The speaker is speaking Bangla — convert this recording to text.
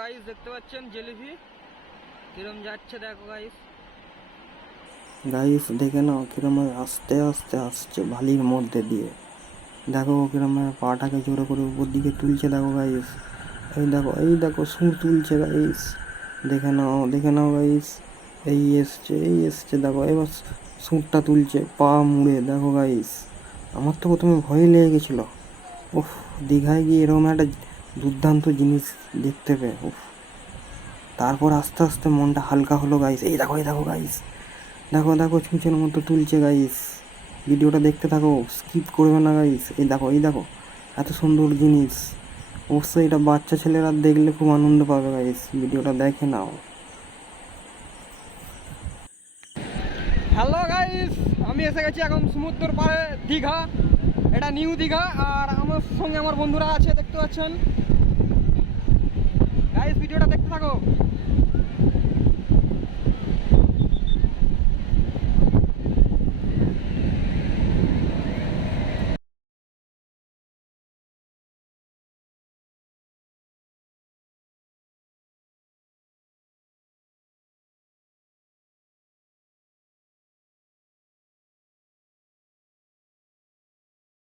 গাইস দেখতে পাচ্ছেন জেলিফি? কিরম যাচ্ছে দেখো গাইস গাইস দেখে নাও, কিরম আস্তে আস্তে আসছে ভালির মধ্যে দিয়ে। দেখো কিরম পাটাকে জোরে করে উপর দিকে তুলছে দেখো গাইস এই দেখো এই দেখো, সুর তুলছে গাইস দেখে নাও দেখে নাও গাইস এই এসছে এই এসছে, দেখো, এবার সুরটা তুলছে, পা মুড়ে, দেখো গাইস আমার তো প্রথমে ভয় লেগে গেছিল। উফ, দীঘায় গিয়ে এরকম একটা দুর্দান্ত জিনিস দেখতে পেয়ে তারপর আস্তে আস্তে মনটা হালকা হলো গাইস এই দেখো এই দেখো গাইস দেখো দেখো, ছুঁচের মতো তুলছে গাইস ভিডিওটা দেখতে থাকো স্কিপ করবে না গাইস এই দেখো এই দেখো, এত সুন্দর জিনিস। অবশ্যই এটা বাচ্চা ছেলেরা দেখলে খুব আনন্দ পাবে গাইস ভিডিওটা দেখে নাও। হ্যালো গাইস আমি এসে গেছি এখন সমুদ্র পাড়ে, দীঘা। এটা নিউ দীঘা, আর সঙ্গে আমার বন্ধুরা আছে দেখতে পাচ্ছেন। গাইস ভিডিওটা দেখতে থাকো।